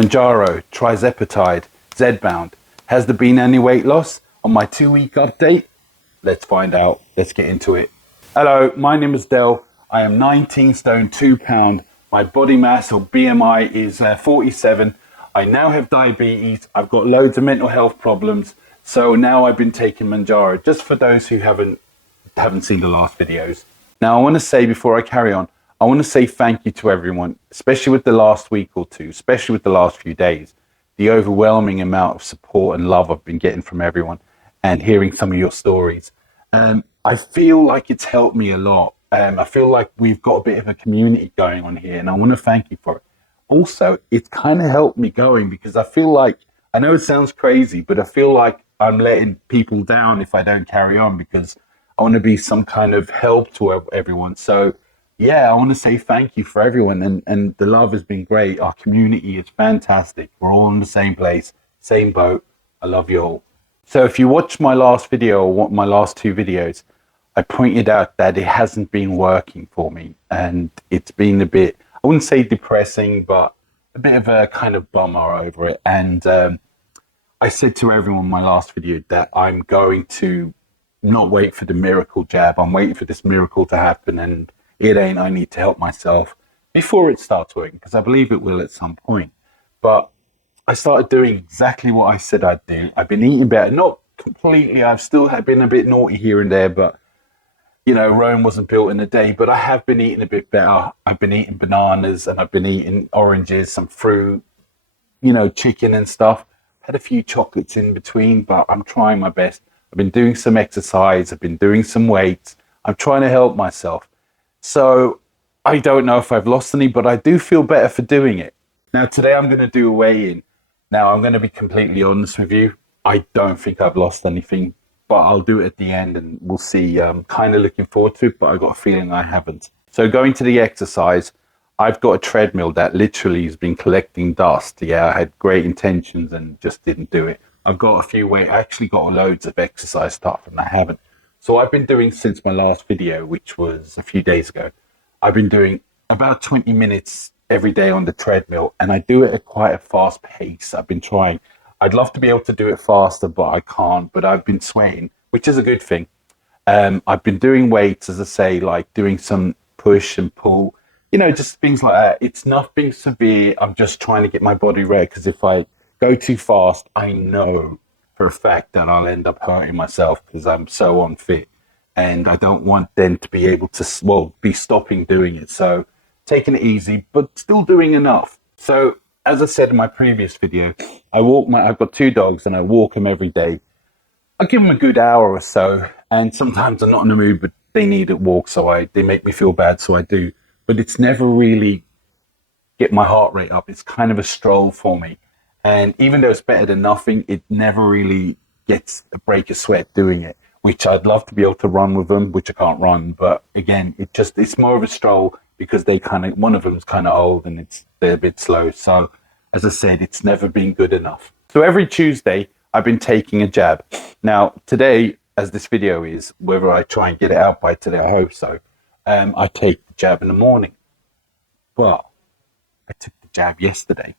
Mounjaro, trizepatide, Zepbound. Has there been any weight loss on my 2-week update? Let's find out. Let's get into it. Hello, my name is Dell. I am 19 stone 2 pound. My body mass or BMI is 47. I now have diabetes. I've got loads of mental health problems. So now I've been taking Mounjaro, just for those who haven't seen the last videos. Now I want to say, before I carry on, I want to say thank you to everyone, especially with the last week or two, especially with the last few days. The overwhelming amount of support and love I've been getting from everyone and hearing some of your stories. I feel like it's helped me a lot. I feel like we've got a bit of a community going on here, and I want to thank you for it. Also, it's kind of helped me going because I feel like, I know it sounds crazy, but I feel like I'm letting people down if I don't carry on, because I want to be some kind of help to everyone. So yeah, I want to say thank you for everyone, and the love has been great. Our community is fantastic. We're all in the same place, same boat. I love you all. So if you watch my last video, or my last 2 videos, I pointed out that it hasn't been working for me, and it's been a bit, I wouldn't say depressing, but a bit of a kind of bummer over it. And I said to everyone in my last video that I'm going to not wait for the miracle jab. I'm waiting for this miracle to happen, and it ain't. I need to help myself before it starts working, because I believe it will at some point. But I started doing exactly what I said I'd do. I've been eating better, not completely. I've still been a bit naughty here and there, but you know, Rome wasn't built in a day. But I have been eating a bit better. I've been eating bananas, and I've been eating oranges, some fruit, you know, chicken and stuff. Had a few chocolates in between, but I'm trying my best. I've been doing some exercise. I've been doing some weights. I'm trying to help myself. So I don't know if I've lost any, but I do feel better for doing it. Now, today I'm going to do a weigh-in. Now, I'm going to be completely honest with you. I don't think I've lost anything, but I'll do it at the end and we'll see. I'm kind of looking forward to it, but I've got a feeling I haven't. So going to the exercise, I've got a treadmill that literally has been collecting dust. Yeah, I had great intentions and just didn't do it. I've got a few weight. I actually got loads of exercise stuff and I haven't. So I've been doing, since my last video, which was a few days ago, I've been doing about 20 minutes every day on the treadmill, and I do it at quite a fast pace. I've been trying. I'd love to be able to do it faster, but I can't. But I've been sweating, which is a good thing. I've been doing weights, as I say, like doing some push and pull, you know, just things like that. It's nothing severe. I'm just trying to get my body ready, because if I go too fast, I know for a fact that I'll end up hurting myself, because I'm so unfit, and I don't want then to be able to, well, be stopping doing it. So taking it easy, but still doing enough. So as I said in my previous video, I've got 2 dogs and I walk them every day. I give them a good hour or so, and sometimes I'm not in the mood, but they need a walk, so they make me feel bad, so I do. But it's never really get my heart rate up. It's kind of a stroll for me. And even though it's better than nothing, it never really gets a break of sweat doing it, which I'd love to be able to run with them, which I can't run. But again, it's more of a stroll, because one of them's kind of old and they're a bit slow. So as I said, it's never been good enough. So every Tuesday, I've been taking a jab. Now today, as this video is, whether I try and get it out by today, I hope so, I take the jab in the morning. Well, I took the jab yesterday.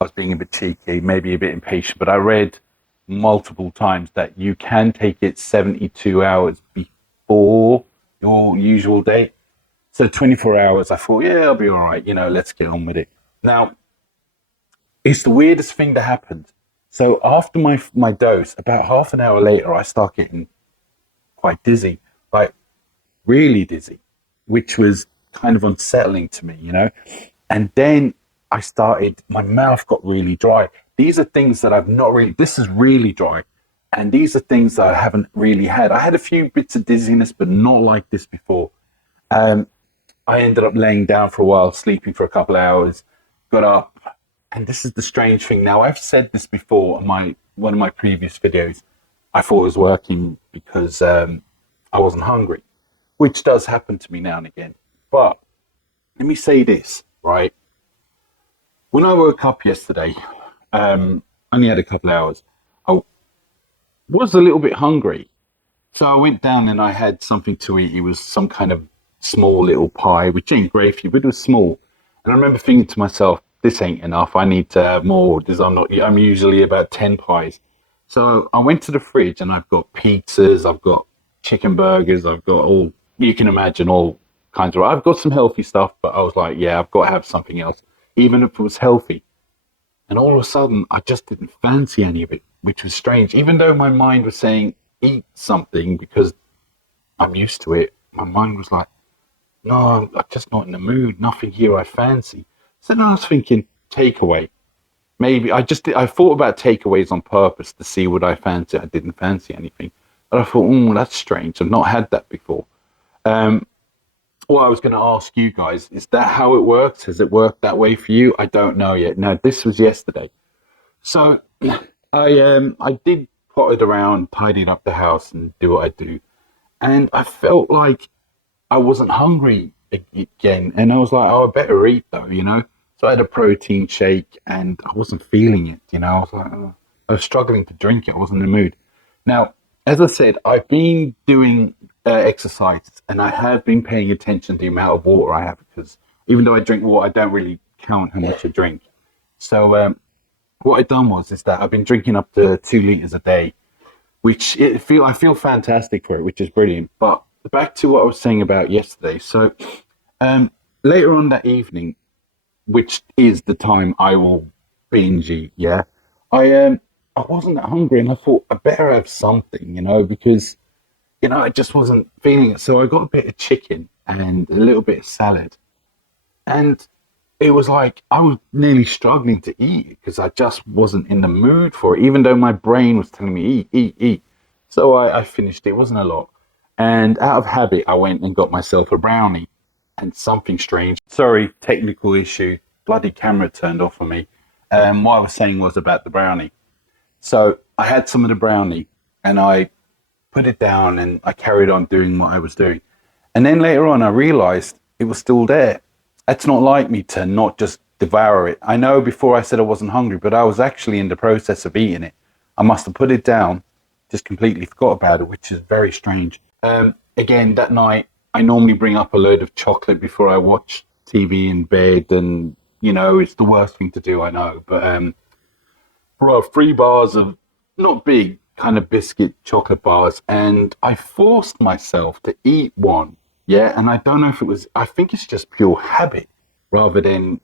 I was being a bit cheeky, maybe a bit impatient, but I read multiple times that you can take it 72 hours before your usual date. So 24 hours, I thought, yeah, I'll be all right. You know, let's get on with it. Now, it's the weirdest thing that happened. So after my dose, about half an hour later, I start getting quite dizzy, like really dizzy, which was kind of unsettling to me, you know. And then my mouth got really dry. These are things that this is really dry. And these are things that I haven't really had. I had a few bits of dizziness, but not like this before. I ended up laying down for a while, sleeping for a couple of hours, got up. And this is the strange thing. Now, I've said this before in one of my previous videos. I thought it was working because I wasn't hungry, which does happen to me now and again. But let me say this, right? When I woke up yesterday, only had a couple of hours, I was a little bit hungry. So I went down and I had something to eat. It was some kind of small little pie, which ain't great for you, but it was small. And I remember thinking to myself, this ain't enough. I need to have more. Because I'm usually about 10 pies. So I went to the fridge and I've got pizzas, I've got chicken burgers, I've got all, you can imagine all kinds of, I've got some healthy stuff, but I was like, yeah, I've got to have something else, even if it was healthy. And all of a sudden, I just didn't fancy any of it, which was strange. Even though my mind was saying, eat something because I'm used to it, my mind was like, no, I'm just not in the mood. Nothing here I fancy. So then I was thinking, takeaway. Maybe I thought about takeaways on purpose to see what I fancy. I didn't fancy anything. But I thought, that's strange. I've not had that before. What I was going to ask you guys, is that how it works? Has it worked that way for you? I don't know yet. No, this was yesterday. So I did pot it around, tidied up the house and do what I do. And I felt like I wasn't hungry again. And I was like, oh, I better eat though. So I had a protein shake and I wasn't feeling it. I was like, oh. I was struggling to drink it. I wasn't in the mood. Now, as I said, I've been doing exercises and I have been paying attention to the amount of water I have, because even though I drink water, I don't really count how much I drink. So what I've done is that I've been drinking up to 2 liters a day, which I feel fantastic for it, which is brilliant. But back to what I was saying about yesterday. So later on that evening, which is the time I will binge eat, yeah, I wasn't that hungry and I thought I better have something, because I just wasn't feeling it. So I got a bit of chicken and a little bit of salad, and it was like I was nearly struggling to eat because I just wasn't in the mood for it, even though my brain was telling me eat, eat, eat. So I finished it. It wasn't a lot, and out of habit, I went and got myself a brownie. And something strange. Sorry, technical issue. Bloody camera turned off on me. What I was saying was about the brownie. So I had some of the brownie and I put it down and I carried on doing what I was doing. And then later on, I realized it was still there. It's not like me to not just devour it. I know before I said I wasn't hungry, but I was actually in the process of eating it. I must have put it down, just completely forgot about it, which is very strange. Again, that night, I normally bring up a load of chocolate before I watch TV in bed, and it's the worst thing to do, I know. But brought 3 bars of not big kind of biscuit chocolate bars, and I forced myself to eat one. Yeah, and I don't know if I think it's just pure habit rather than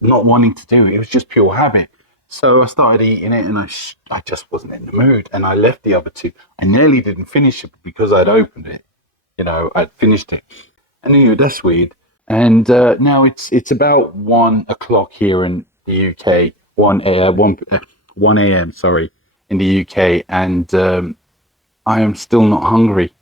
not wanting to do it. It was just pure habit. So I started eating it, and I just wasn't in the mood, and I left the other 2. I nearly didn't finish it because I'd opened it. I'd finished it. And that's weird. And now it's about 1 o'clock here in the UK, 1 a.m., sorry, in the UK. And I am still not hungry.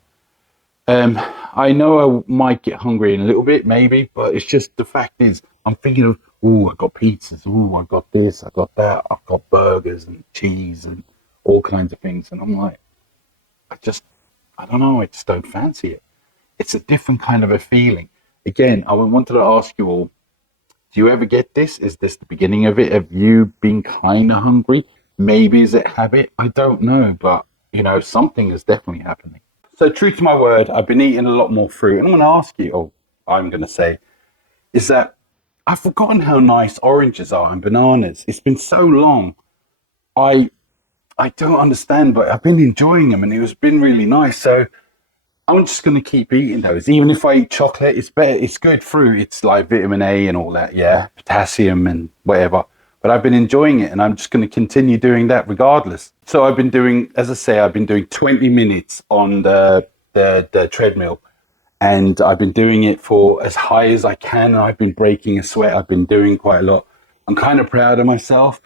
I know I might get hungry in a little bit, maybe, but it's just the fact is I'm thinking of, I got pizzas. I got this, I got that. I've got burgers and cheese and all kinds of things. And I'm like, I don't know, I just don't fancy it. It's a different kind of a feeling. Again, I wanted to ask you all, do you ever get this? Is this the beginning of it? Have you been kind of hungry? Maybe is it habit? I don't know, but something is definitely happening. So true to my word, I've been eating a lot more fruit. And I'm going to ask you, I'm going to say, is that I've forgotten how nice oranges are and bananas. It's been so long. I don't understand, but I've been enjoying them and it's been really nice. So I'm just going to keep eating those. Even if I eat chocolate, it's better. It's good fruit. It's like vitamin A and all that. Yeah. Potassium and whatever. But I've been enjoying it and I'm just going to continue doing that regardless. So I've been doing, as I say, I've been doing 20 minutes on the treadmill, and I've been doing it for as high as I can. And I've been breaking a sweat. I've been doing quite a lot. I'm kind of proud of myself.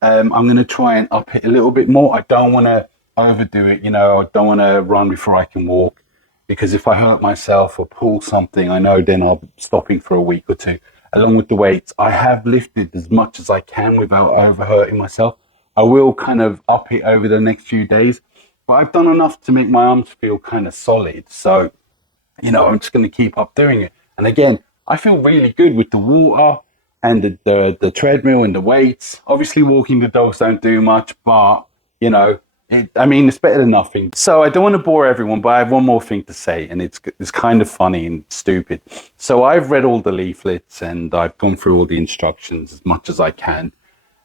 I'm going to try and up it a little bit more. I don't want to overdo it. I don't want to run before I can walk, because if I hurt myself or pull something, I know then I'll be stopping for a week or 2. Along with the weights, I have lifted as much as I can without overhurting myself. I will kind of up it over the next few days, but I've done enough to make my arms feel kind of solid. So, I'm just going to keep up doing it. And again, I feel really good with the water and the treadmill and the weights. Obviously, walking the dogs don't do much, but, I mean, it's better than nothing. So I don't want to bore everyone, but I have one more thing to say, and it's kind of funny and stupid. So I've read all the leaflets and I've gone through all the instructions as much as I can,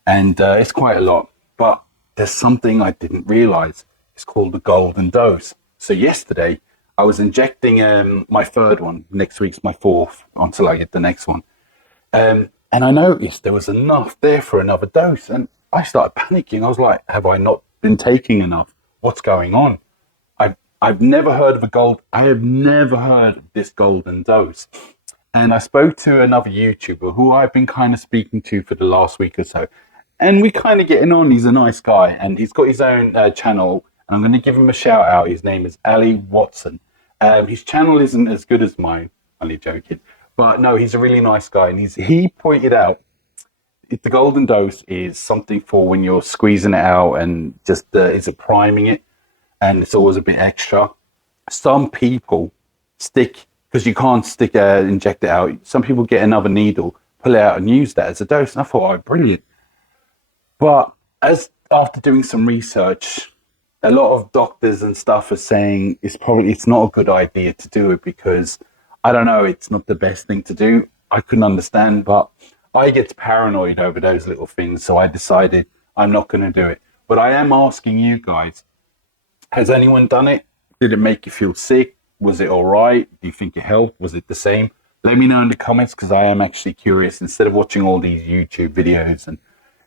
and it's quite a lot. But there's something I didn't realize. It's called the golden dose. So yesterday I was injecting my third one. Next week's my fourth until I get the next one. And I noticed there was enough there for another dose, and I started panicking. I was like, "Have I not been taking enough? What's going on?" I've never heard of I have never heard of this golden dose. And I spoke to another YouTuber who I've been kind of speaking to for the last week or so, and we kind of getting on. He's a nice guy, and he's got his own channel. And I'm going to give him a shout out. His name is Ali Watson. His channel isn't as good as mine. Only joking. But no, he's a really nice guy, and he pointed out the golden dose is something for when you're squeezing it out and just is it priming it, and it's always a bit extra. Some people because you can't inject it out. Some people get another needle, pull it out, and use that as a dose. And I thought, oh, brilliant. But after doing some research, a lot of doctors and stuff are saying it's not a good idea to do it because I don't know, it's not the best thing to do. I couldn't understand, but I get paranoid over those little things, so I decided I'm not going to do it. But I am asking you guys, has anyone done it? Did it make you feel sick? Was it all right? Do you think it helped? Was it the same? Let me know in the comments because I am actually curious. Instead of watching all these YouTube videos and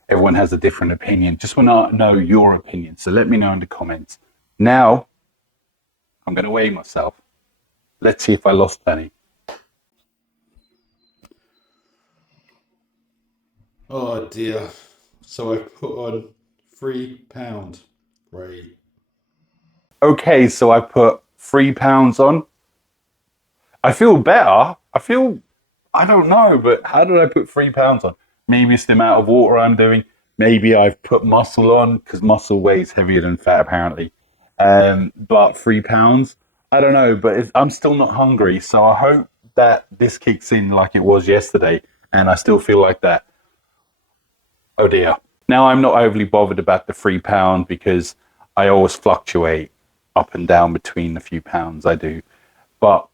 everyone has a different opinion, just want to know your opinion. So let me know in the comments. Now, I'm going to weigh myself. Let's see if I lost any. Oh dear. So I put on 3 pounds. Great. Okay, so I put 3 pounds on. I feel better. I don't know, but how did I put 3 pounds on? Maybe it's the amount of water I'm doing. Maybe I've put muscle on because muscle weighs heavier than fat apparently. But 3 pounds, I don't know, but I'm still not hungry. So I hope that this kicks in like it was yesterday and I still feel like that. Oh dear. Now I'm not overly bothered about the 3 pound because I always fluctuate up and down between a few pounds. I do. But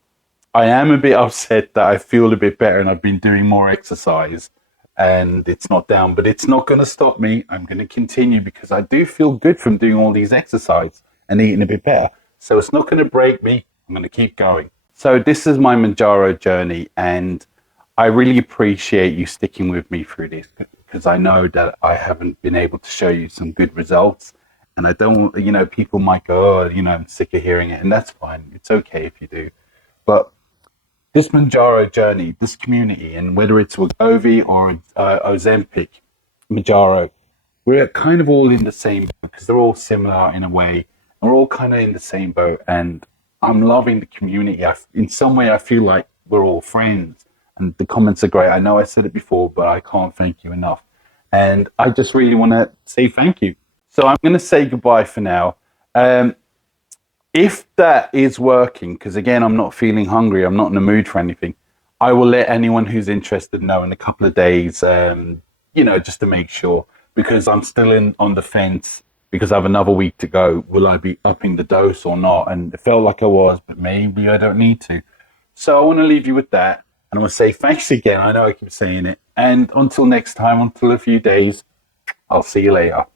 I am a bit upset that I feel a bit better and I've been doing more exercise and it's not down, but it's not going to stop me. I'm going to continue because I do feel good from doing all these exercise and eating a bit better. So it's not going to break me. I'm going to keep going. So this is my Mounjaro journey, and I really appreciate you sticking with me through this because I know that I haven't been able to show you some good results. And I don't, people might go, oh, I'm sick of hearing it. And that's fine. It's okay if you do. But this Mounjaro journey, this community, and whether it's Wegovy or Ozempic, Mounjaro, we're kind of all in the same boat because they're all similar in a way. We're all kind of in the same boat. And I'm loving the community. In some way, I feel like we're all friends. And the comments are great. I know I said it before, but I can't thank you enough. And I just really want to say thank you. So I'm going to say goodbye for now. If that is working, because again, I'm not feeling hungry, I'm not in the mood for anything, I will let anyone who's interested know in a couple of days, just to make sure, because I'm still on the fence because I have another week to go. Will I be upping the dose or not? And it felt like I was, but maybe I don't need to. So I want to leave you with that. And I want to say thanks again. I know I keep saying it. And until next time, until a few days, I'll see you later.